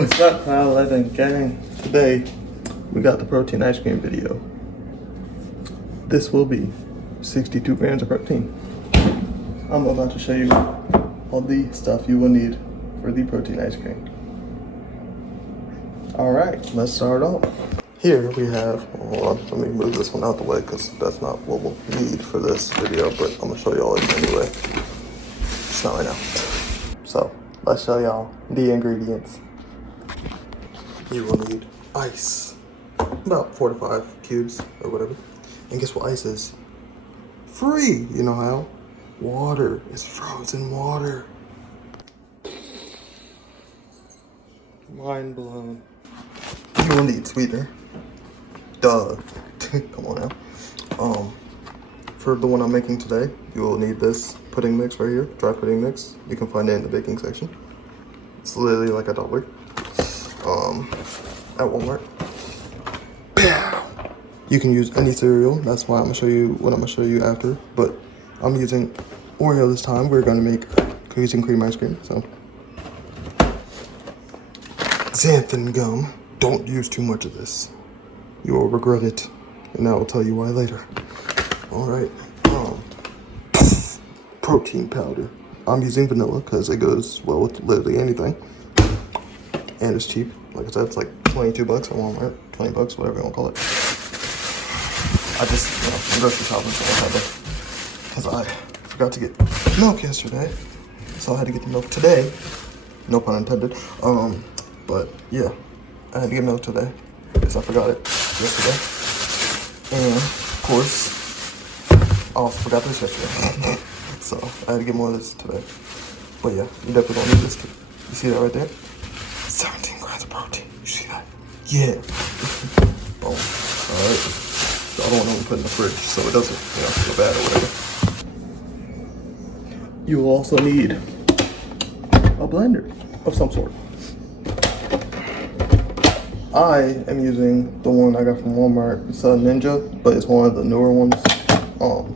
What's up, Pile 11 gang? Today, we got the protein ice cream video. This will be 62 grams of protein. I'm about to show you all the stuff you will need for the protein ice cream. Alright, let's start off. Here we have, hold on, let me move this one out the way because that's not what we'll need for this video, but I'm gonna show y'all it anyway. It's not right now. So, let's show y'all the ingredients. You will need ice, about 4 to 5 cubes or whatever. And guess what ice is? Free! You know how? Water. It's frozen water. Mind blown. You will need sweetener. Duh. Come on now. For the one I'm making today, you will need this pudding mix right here, dry pudding mix. You can find it in the baking section. It's literally like $1. At Walmart. You can use any cereal. That's why I'm gonna show you what I'm gonna show you after. But I'm using Oreo this time. We're gonna make cookies and cream ice cream. So, xanthan gum. Don't use too much of this. You will regret it, and I will tell you why later. All right. Protein powder. I'm using vanilla because it goes well with literally anything, and it's cheap. Like I said, it's like $22 at Walmart, $20, whatever you want to call it. I just, I'm grocery shopping, so I had to, because I forgot to get milk yesterday, so I had to get the milk today. No pun intended. But yeah, I had to get milk today because I forgot it yesterday, and of course, I also forgot this yesterday. So I had to get more of this today. But yeah, you definitely don't need this too. You see that right there? 17 grams of protein. You see that? Yeah. Boom. Alright. So I don't want to put it in the fridge so it doesn't, go bad or whatever. You will also need a blender of some sort. I am using the one I got from Walmart. It's a Ninja, but it's one of the newer ones.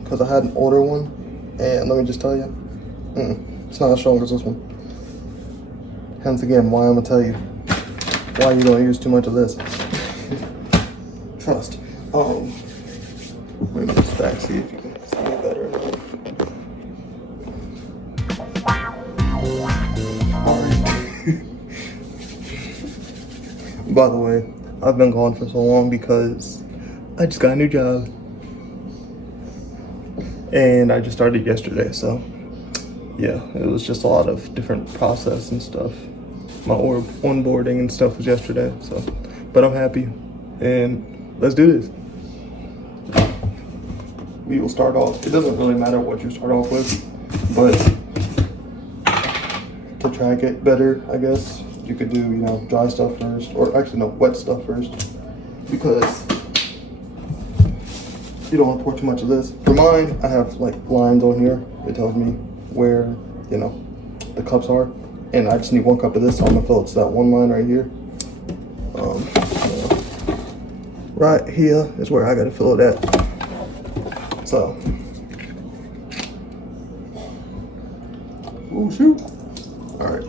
Because I had an older one, and let me just tell you, it's not as strong as this one. Hence again, why I'm gonna tell you why you don't use too much of this. Trust. Let me move this back, see if you can see it better. By the way, I've been gone for so long because I just got a new job. And I just started yesterday, so yeah, it was just a lot of different process and stuff. My onboarding and stuff was yesterday, so, but I'm happy, and let's do this. We will start off, it doesn't really matter what you start off with, but to track it better, I guess, you could do, dry stuff first, or actually no, wet stuff first, because you don't want to pour too much of this. For mine, I have like lines on here. It tells me where, the cups are. And I just need 1 cup of this, so I'm gonna fill it to that one line right here. Right here is where I gotta fill it at. So. Oh shoot. Alright.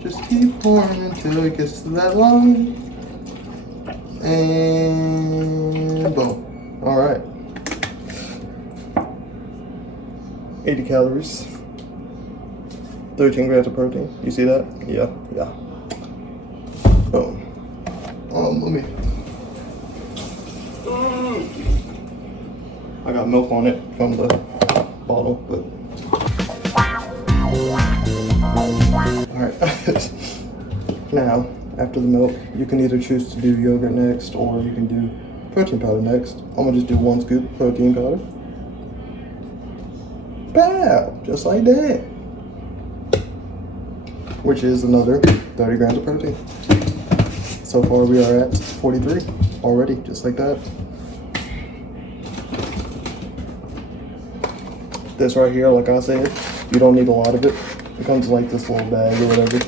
Just keep pouring until it gets to that line. And boom. All right. 80 calories. 13 grams of protein. You see that? Yeah. Boom. Let me. I got milk on it from the bottle, but. All right. Now. After the milk, you can either choose to do yogurt next or you can do protein powder next. I'm gonna just do 1 scoop protein powder. Pow! Just like that. Which is another 30 grams of protein. So far we are at 43 already, just like that. This right here, like I said, you don't need a lot of it. It comes like this little bag or whatever.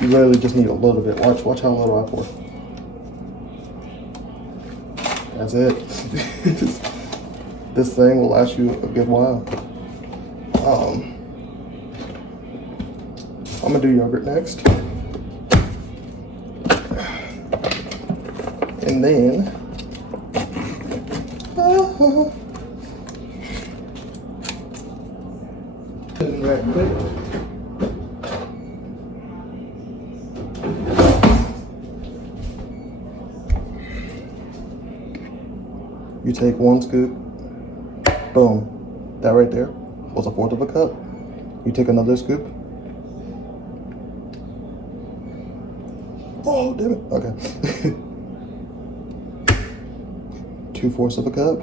You literally just need a little bit. Watch how little I pour. That's it. This thing will last you a good while. I'm gonna do yogurt next. And then right quick. You take 1 scoop, boom. That right there was 1/4 of a cup. You take another scoop. Oh, damn it. Okay. 2/4 of a cup.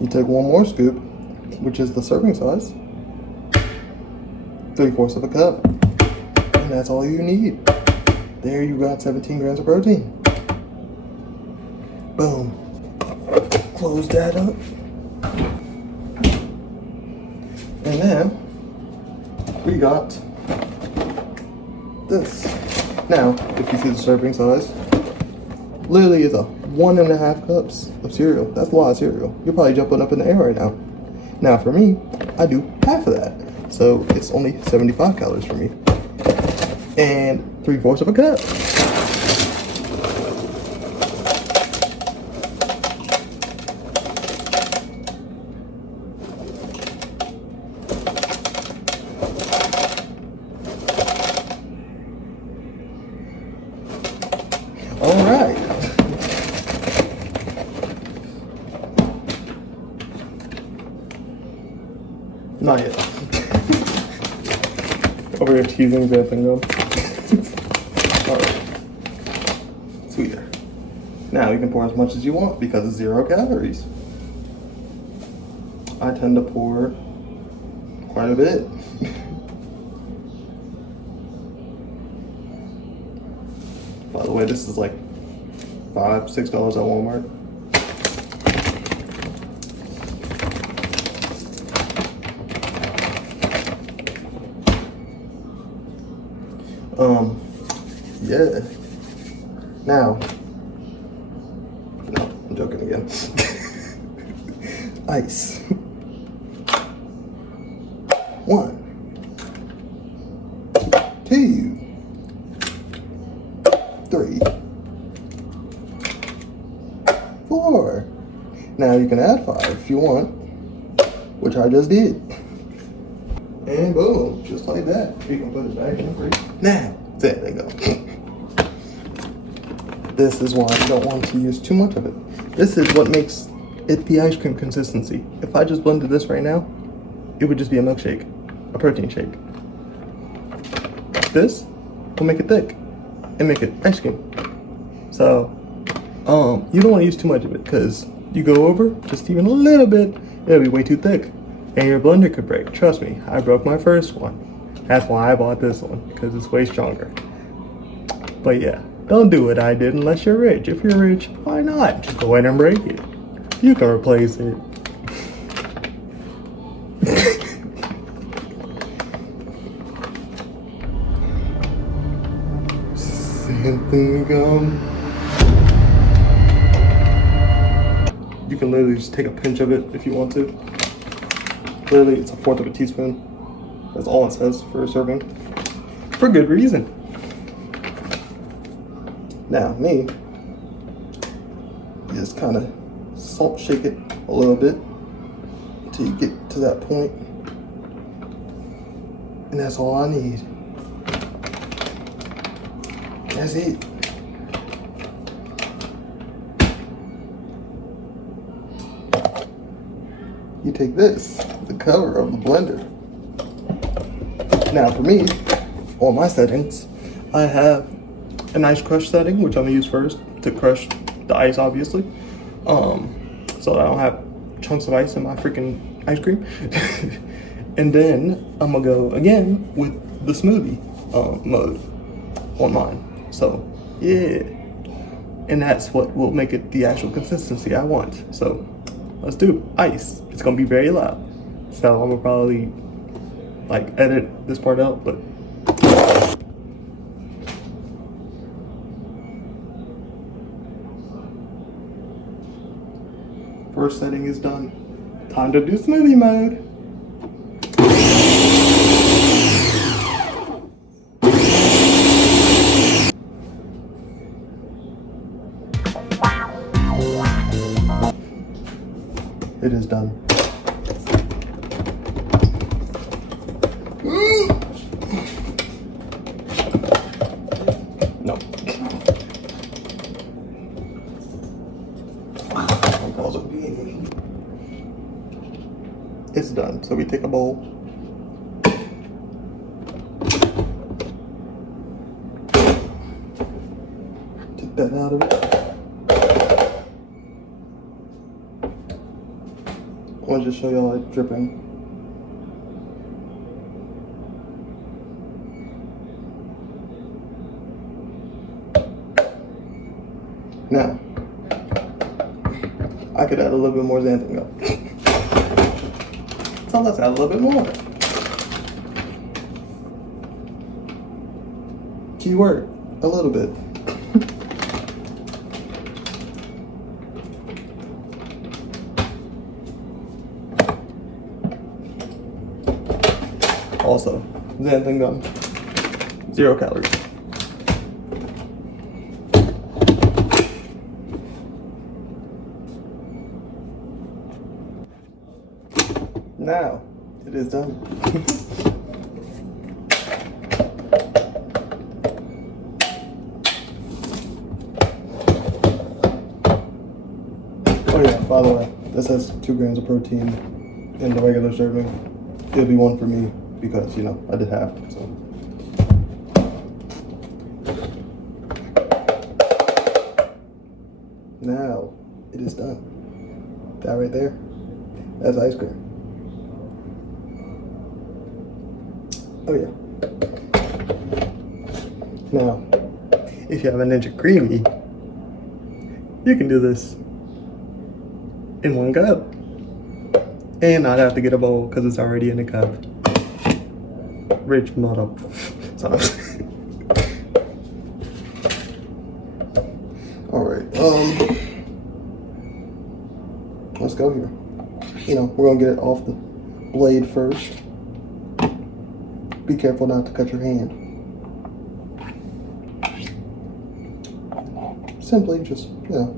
You take 1 more scoop, which is the serving size. 3/4 of a cup. And that's all you need. There you got 17 grams of protein. Boom. Close that up. And then we got this. Now, if you see the serving size, literally is 1.5 cups of cereal. That's a lot of cereal. You're probably jumping up in the air right now. Now for me, I do half of that. So it's only 75 calories for me. And 3/4 of a cup. All right. Not yet. Over here teasing that thing up. Alright. Sweeter. Now you can pour as much as you want because it's 0 calories. I tend to pour quite a bit. By the way, this is like $5, $6 at Walmart. Yeah. Now, no, I'm joking again. Ice. 1, 2, 3, 4. Now you can add 5 if you want, which I just did. And boom, just like that. You can put it back in the fridge. Now, there they go. This is why I don't want to use too much of it. This is what makes it the ice cream consistency. If I just blended this right now, it would just be a milkshake, a protein shake. This will make it thick and make it ice cream. So, you don't want to use too much of it because you go over just even a little bit, it'll be way too thick. And your blender could break. Trust me, I broke my first one. That's why I bought this one, because it's way stronger. But yeah, don't do what I did unless you're rich. If you're rich, why not? Just go ahead and break it. You can replace it. Something gum. You can literally just take a pinch of it if you want to. Literally, it's 1/4 of a teaspoon. That's all it says for a serving. For good reason. Now, me, you just kind of salt shake it a little bit until you get to that point. And that's all I need. That's it. You take this, the cover of the blender. Now for me, on my settings, I have an ice crush setting, which I'm gonna use first to crush the ice, obviously. So that I don't have chunks of ice in my freaking ice cream. And then I'm gonna go again with the smoothie mode on mine. So yeah, and that's what will make it the actual consistency I want. So let's do ice. It's gonna be very loud, so I'm gonna probably like edit this part out, but first setting is done. Time to do smoothie mode. it is done. No. I'll pause it. It's done. So we take a bowl. Take that out of it. I want to just show y'all it dripping. Now, I could add a little bit more xanthan gum. So let's add a little bit more. Keyword, a little bit. Also, xanthan gum, 0 calories. Now, it is done. Oh yeah, by the way, this has 2 grams of protein in the regular serving. It'll be 1 for me because, you know, I did half, so. Now, it is done. That right there, that's ice cream. Oh yeah. Now, if you have a Ninja Creamy, you can do this in 1 cup and not have to get a bowl because it's already in a cup. Rich mother. All right. Let's go here. You know, we're gonna get it off the blade first. Be careful not to cut your hand. Simply just, you know,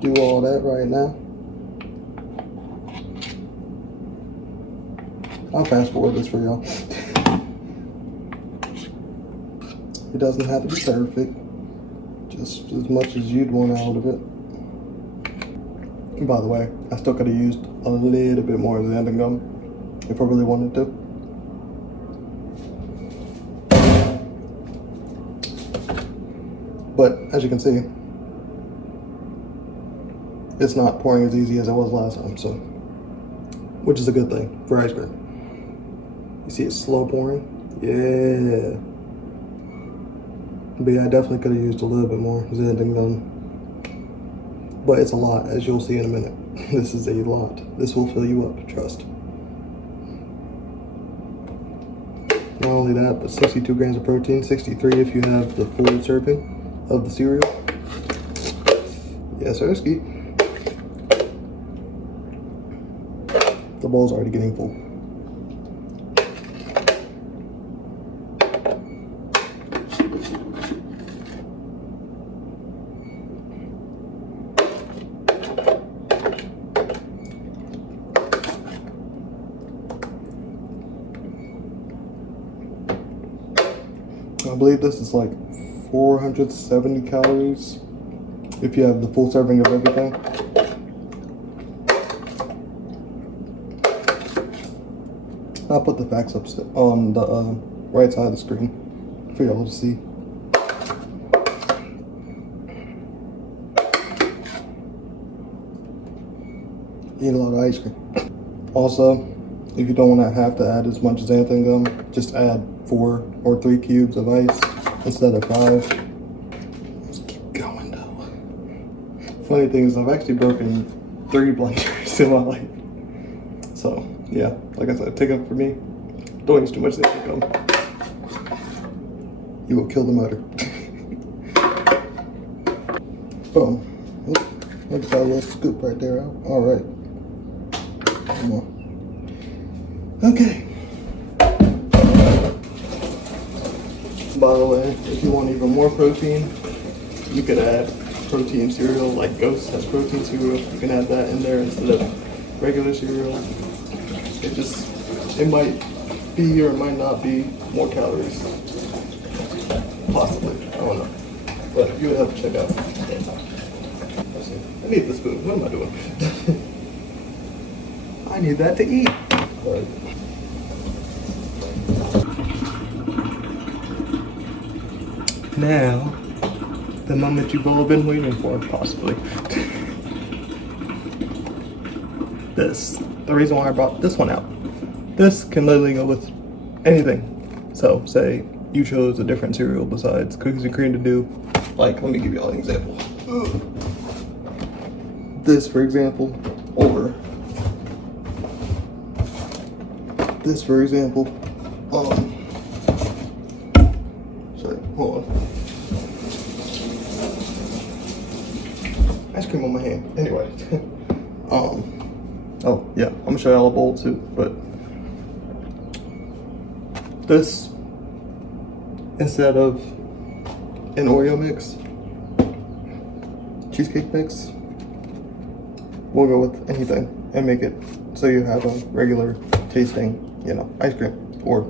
do all that right now. I'll fast forward this for y'all. It doesn't have to be perfect, just as much as you'd want out of it. And by the way, I still could have used a little bit more xanthan gum if I really wanted to. But as you can see, it's not pouring as easy as it was last time, so, which is a good thing for ice cream. You see it's slow pouring? Yeah. But yeah, I definitely could have used a little bit more xanthan gum. But it's a lot, as you'll see in a minute. This is a lot. This will fill you up, trust. Not only that, but 62 grams of protein, 63 if you have the full serving of the cereal. Yes, sirski. The bowl's already getting full. I believe this is like 470 calories if you have the full serving of everything. I'll put the facts up on the right side of the screen for y'all to see. Eat a lot of ice cream. Also, if you don't want to have to add as much xanthan gum, just add 4 or 3 cubes of ice instead of 5. Let's keep going though. Funny thing is, I've actually broken 3 blenders in my life. So yeah, like I said, take it for me. Don't use too much xanthan gum. You will kill the motor. Boom. Look at that little scoop right there. All right. One more. Okay. By the way, if you want even more protein, you could add protein cereal, like Ghost has protein cereal. You can add that in there instead of regular cereal. It might be or it might not be more calories. Possibly, I don't know. But you would have to check out. I need the spoon, what am I doing? I need that to eat. Right. Now, the moment you've all been waiting for, possibly. The reason why I brought this one out. This can literally go with anything. So, say you chose a different cereal besides cookies and cream to do. Like, let me give you all an example. This, for example, or this, for example. Sorry, hold on. Ice cream on my hand. Anyway. Oh yeah, I'm gonna show y'all a bowl too, but this, instead of an Oreo mix, cheesecake mix, we'll go with anything and make it so you have a regular tasting, ice cream or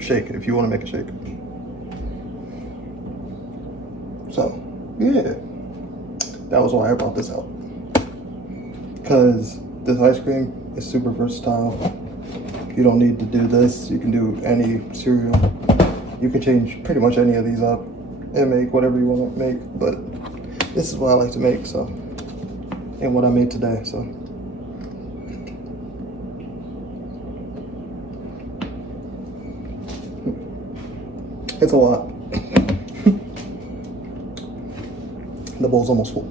shake if you want to make a shake. So yeah, that was why I brought this out, because this ice cream is super versatile. You don't need to do this. You can do any cereal. You can change pretty much any of these up and make whatever you want to make, but this is what I like to make, so, and what I made today, so. It's a lot. The bowl's almost full.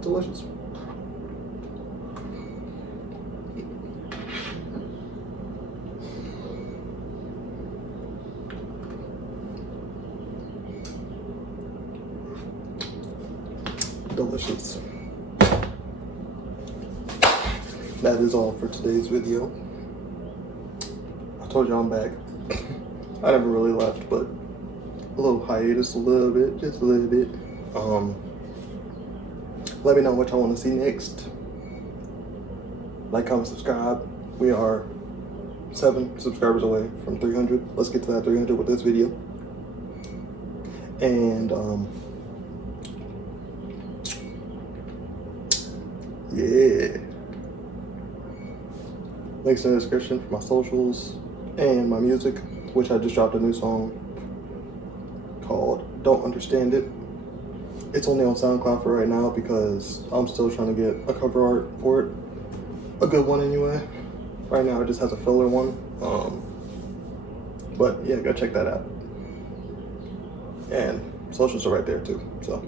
Delicious. Delicious. That is all for today's video. I told you I'm back. I never really left, but a little hiatus, a little bit, just a little bit. Let me know what y'all want to see next. Like, comment, subscribe. We are 7 subscribers away from 300. Let's get to that 300 with this video. And yeah. Links in the description for my socials and my music, which I just dropped a new song called Don't Understand It. It's only on SoundCloud for right now because I'm still trying to get a cover art for it. A good one anyway. Right now it just has a filler one. But yeah, go check that out. And socials are right there too, so.